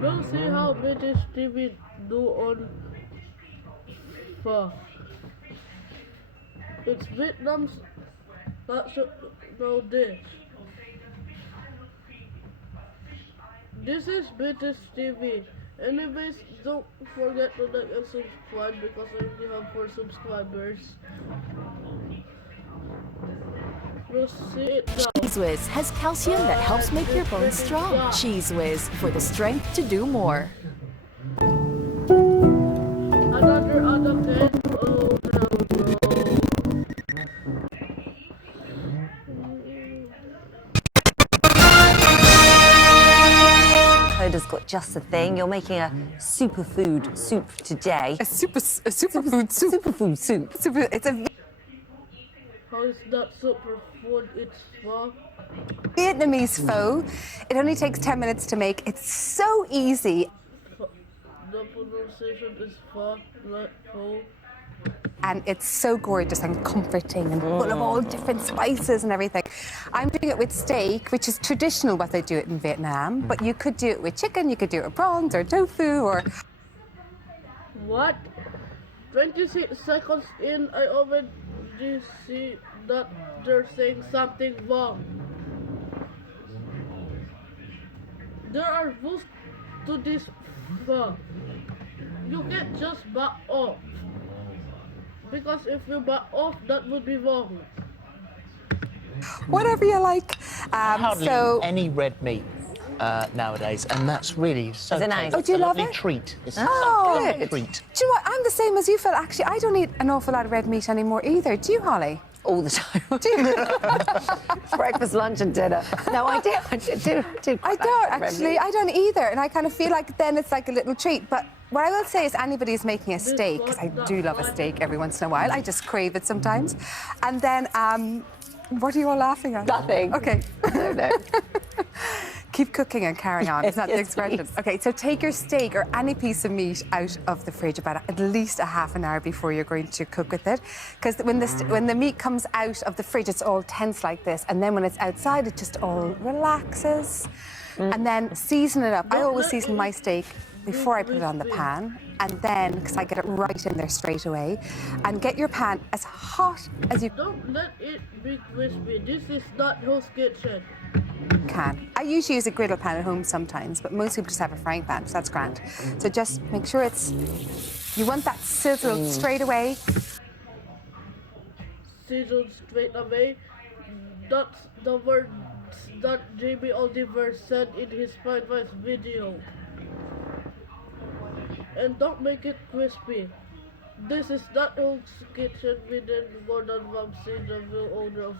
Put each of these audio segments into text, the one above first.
We'll see how British TV do on Pho. It's Vietnam's national dish. This is British TV. Anyways, don't forget to like and subscribe because I only have 4 subscribers. We'll see it now. Cheese Whiz has calcium that helps make your bones strong. Cheese Whiz for the strength to do more. Another other kid. Oh no. Coda's got just the thing. You're making a superfood soup today. A superfood soup. Superfood soup. It's a How is that superfood? It's Pho. Vietnamese pho. It only takes 10 minutes to make. It's so easy. The pronunciation is Pho, not Pho. And it's so gorgeous and comforting and full of all different spices and everything. I'm doing it with steak, which is traditional what they do it in Vietnam. But you could do it with chicken, you could do it with prawns or tofu or... What? 26 seconds in, I already see that they're saying something wrong. There are rules to this Pho. You can't just back off. Because if you back off, that would be wrong. Whatever you like. Hardly any red meat nowadays, and that's really so Is it nice? tasty. Oh, do you It's a love lovely it? treat. It's Oh, a lovely good. treat. Do you know what? I'm the same as you, Phil. Actually, I don't eat an awful lot of red meat anymore either. Do you, Holly? All the time. Do you? Breakfast, lunch and dinner. No, I do. I don't actually. I don't either, and I kind of feel like then it's like a little treat. But what I will say is, anybody who's making a steak, because I do love a steak every once in a while. I just crave it sometimes. And then, what are you all laughing at? Nothing. Okay. No. Keep cooking and carrying on. Is that the Yes, expression? please. Okay, so take your steak or any piece of meat out of the fridge about at least a half an hour before you're going to cook with it. Because when the meat comes out of the fridge, it's all tense like this. And then when it's outside, it just all relaxes. And then season it up. I always season my steak before I put it on the pan. And then, because I get it right in there straight away. And get your pan as hot as you Don't let it be crispy. This is not Hell's Kitchen. can. I usually use a griddle pan at home sometimes, but most people just have a frying pan, so that's grand. So just make sure you want that sizzle straight away. Sizzle straight away. That's the word that Jamie Oliver said in his fried rice video. And don't make it crispy. This is not Hell's Kitchen within Gordon Ramsay, the real owner of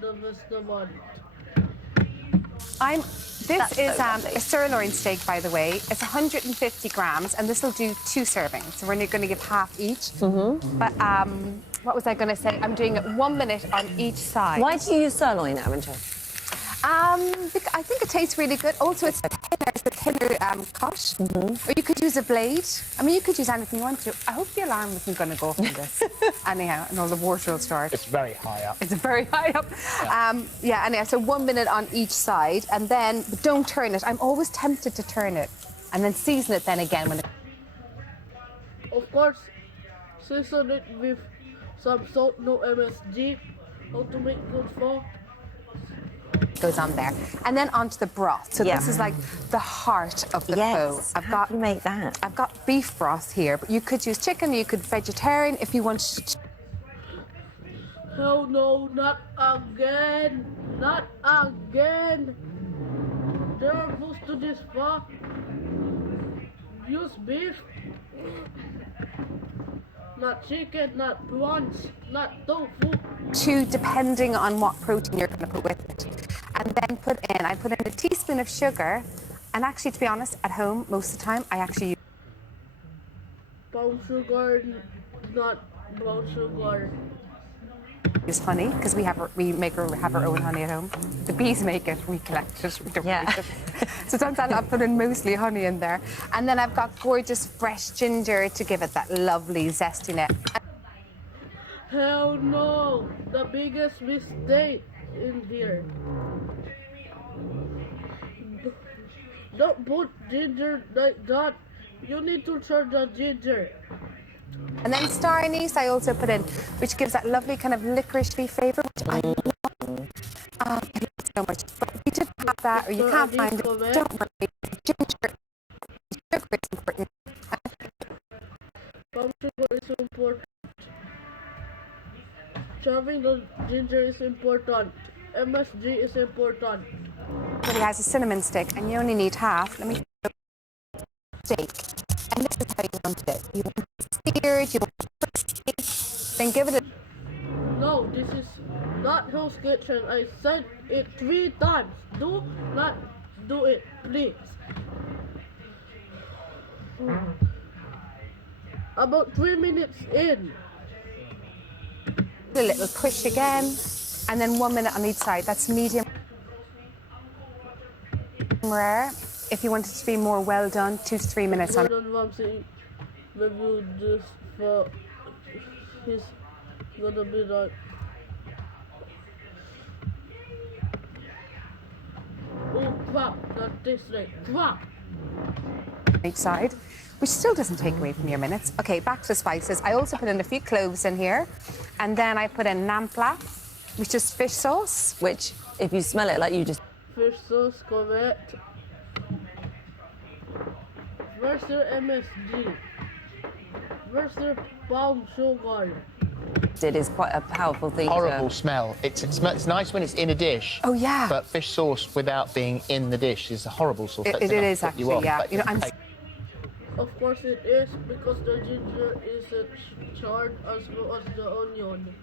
the restaurant. This is a sirloin steak, by the way. It's 150 grams, and this will do 2 servings. So we're only going to give half each. But what was I going to say? I'm doing it 1 minute on each side. Why do you use sirloin, Aventure? I think it tastes really good. Also, it's a thinner cut. Or you could use a blade. I mean, you could use anything you want to. I hope the alarm isn't going to go off on this. Anyhow, and all the water will start. It's very high up. It's very high up. Yeah, anyhow, so 1 minute on each side, and then but don't turn it. I'm always tempted to turn it, and then season it then again when it... Of course, season it with some salt, no MSG. How to make good Pho? goes on there. And then onto the broth. So this is like the heart of the pho. How do you make that? I've got beef broth here, but you could use chicken, you could vegetarian if you want to. Hell no, not again. Not again. There are rules to this pho. Use beef. Not chicken, not prawns, not tofu. Depending on what protein you're going to put with it. And then I put in a teaspoon of sugar. And actually, to be honest, at home, most of the time, I actually Brown sugar, not brown sugar. use honey, because we have our own honey at home. The bees make it, we collect it, we don't make it. So sometimes I'll put in mostly honey in there. And then I've got gorgeous fresh ginger to give it that lovely zestiness. Hell no, the biggest mistake in here. Don't put ginger like that. You need to turn the ginger. And then star anise I also put in, which gives that lovely kind of licorice-y flavour, which I love. I love it so much. But if you didn't have that or you can't find it, don't worry. Ginger, sugar is important. Palm sugar is important. Shaving the ginger is important. MSG is important. But he has a cinnamon stick, and you only need half. Let me show you the steak. And this is how you want it. You want it seared, you want it crispy, then give it a... No, this is not Hell's Kitchen. I said it 3 times. Do not do it, please. About 3 minutes in. A little push again, and then 1 minute on each side. That's medium rare. If you want it to be more well done, 2 to 3 minutes on. Gordon Ramsay reviewed this for his gonna be like, oh crap, that tastes like crap. Each side, which still doesn't take away from your minutes. Okay, back to the spices. I also put in a few cloves in here, and then I put in nampla, which is fish sauce. Which, if you smell it like you just... Fish sauce, correct. Where's your MSG? Where's your palm sugar? It is quite a powerful thing. Horrible smell. It's nice when it's in a dish. Oh, yeah. But fish sauce without being in the dish is a horrible sauce. It is actually, yeah. You know, I'm... Of course it is, because the ginger isn't charred as well as the onion.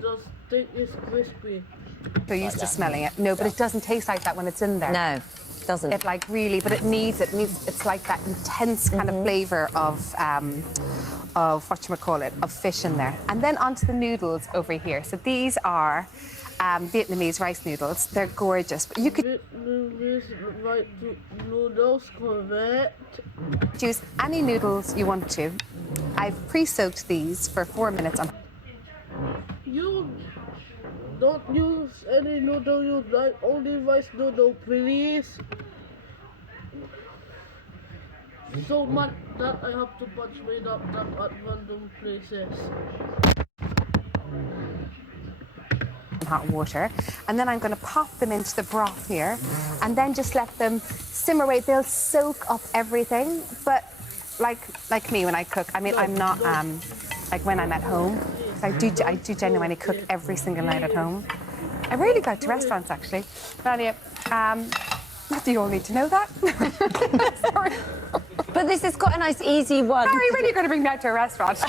The steak is crispy. so used to smelling it. No, but it doesn't taste like that when it's in there. No, doesn't. It like really, but it needs it's like that intense kind of flavour of whatchamacallit, of fish in there. And then onto the noodles over here. So these are Vietnamese rice noodles. They're gorgeous. But you could Vietnamese rice noodles, correct. use any noodles you want to. I've pre-soaked these for 4 minutes on. You don't use any noodle you like, only rice noodle, please. So much that I have to punch made up that at random places. Hot water, and then I'm going to pop them into the broth here, and then just let them simmer away. They'll soak up everything, but like me when I cook, I mean, I'm not like when I'm at home. I do genuinely cook every single night at home. I rarely go out to restaurants actually. But anyway, not that you all need to know that. Sorry. But this has got a nice easy one. Harry, when are you going to bring me out to a restaurant?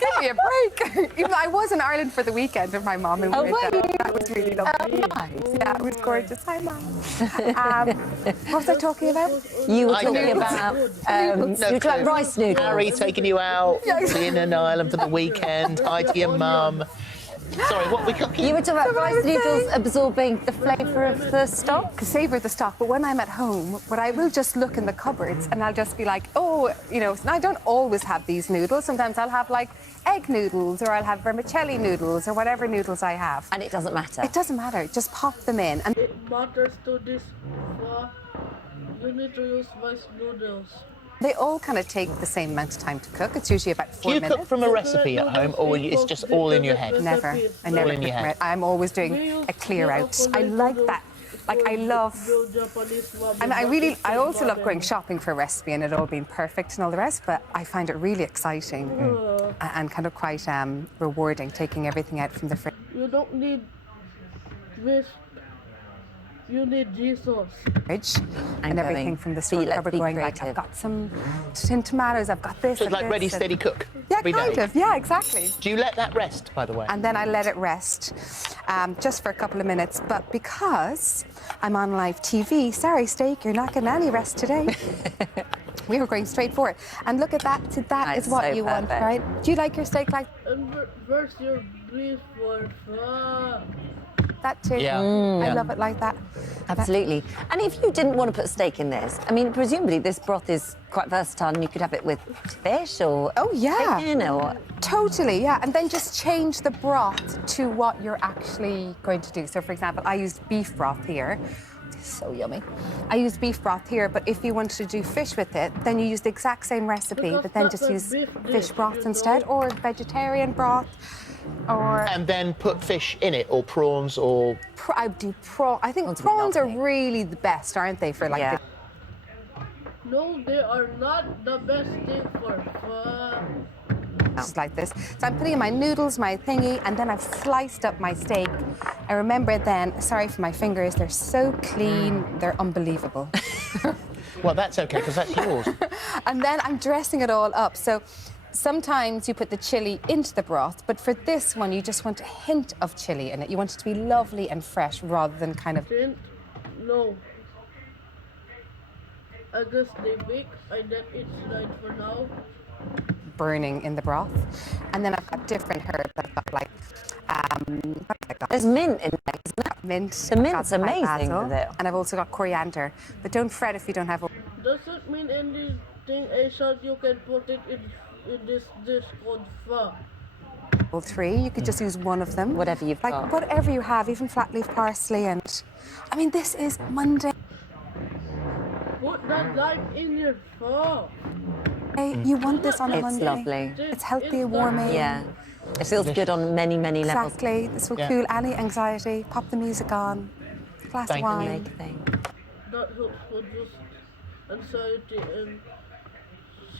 Give me a break. Even though I was in Ireland for the weekend with my mom and we that was really lovely. Nice. Yeah, it was gorgeous. Hi, Mom. What was I talking about? You were I talking know. about No you like clue. rice noodles. Harry taking you out, being in Ireland for the weekend, hi to your mum. Sorry, what we cooking? You were talking about So what I rice was noodles saying- absorbing the flavour of the stock. Savour the stock, but when I'm at home, what I will just look in the cupboards and I'll just be like, oh, you know, I don't always have these noodles. Sometimes I'll have like egg noodles or I'll have vermicelli noodles or whatever noodles I have. And it doesn't matter. It doesn't matter, just pop them in. And It matters to this for you need to use rice noodles. they all kind of take the same amount of time to cook. It's usually about Do 4 you minutes. cook from a recipe at home, or it's just all in your head? Never. I all never in cook your from head. it. I'm always doing a clear out. I like that. Like I love. I also love going shopping for a recipe and it all being perfect and all the rest. But I find it really exciting and kind of quite rewarding taking everything out from the fridge. You don't need this. You need Jesus. And everything going, from the store be cupboard going like, creative. I've got some tin tomatoes, I've got this. So I've it's like this, ready, and- steady cook. Yeah, every kind day. of. Yeah, exactly. Do you let that rest, by the way? And then I let it rest just for a couple of minutes. But because I'm on live TV, sorry, steak, you're not getting any rest today. We were going straight for it. And look at that. So that That's is what so you want, perfect. right? Do you like your steak like And where's your beef for that too? Yeah. I love it like that. Absolutely. And if you didn't want to put steak in this, I mean, presumably this broth is quite versatile and you could have it with fish or Oh, yeah. chicken or... Totally, yeah. And then just change the broth to what you're actually going to do. So, for example, I used beef broth here. So yummy. I use beef broth here, but if you wanted to do fish with it, then you use the exact same recipe, Because but then that's just a use beef fish dish, broth you instead, know. or vegetarian broth, or And then put fish in it, or prawns, or I do prawn. I think Prawns are prawns are lovely. really the best, aren't they? For like Yeah. No, they are not the best thing for pho. just like this. So I'm putting in my noodles, my thingy, and then I've sliced up my steak. I remember then, sorry for my fingers, they're so clean, they're unbelievable. well, that's okay because that's yours. And then I'm dressing it all up. So sometimes you put the chili into the broth, but for this one, you just want a hint of chili in it. You want it to be lovely and fresh rather than kind of Didn't? No. I guess they bake, and then it's right for now. burning in the broth. And then I've got different herbs. I've got like, what have I got? There's mint in there, isn't it? Mint. The mint's I've got my amazing basil, with it. and I've also got coriander. But don't fret if you don't have Does it mean anything, Aisha? You can put it in this dish called pho. all three. You could just use one of them. Whatever you've like, got. whatever you have, even flat leaf parsley. And I mean, this is Monday. Put that light in your pho. You want this on a It's Monday. lovely. It's healthy, warming. Yeah. It feels good on many, many levels. Exactly. This will Yeah. cool any anxiety. Pop the music on. Glass Thank of you. wine. Make a thing. That helps reduce anxiety, and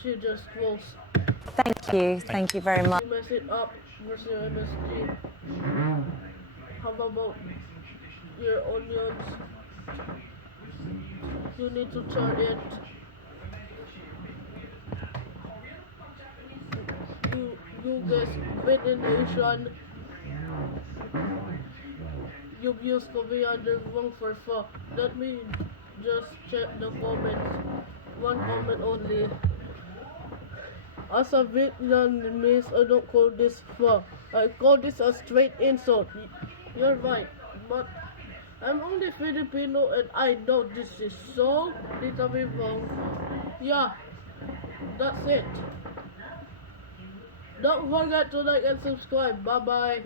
she just goes. Thank you very much. You mess it up versus your MSG. How about your onions? You need to char it. You guys win in Asian. You've used coriander wrong for pho. Let me just check the comments. One comment only. As a Vietnamese, I don't call this pho. I call this a straight insult. You're right, but I'm only Filipino and I know this is so literally wrong. Yeah, that's it. Don't forget to like and subscribe. Bye bye.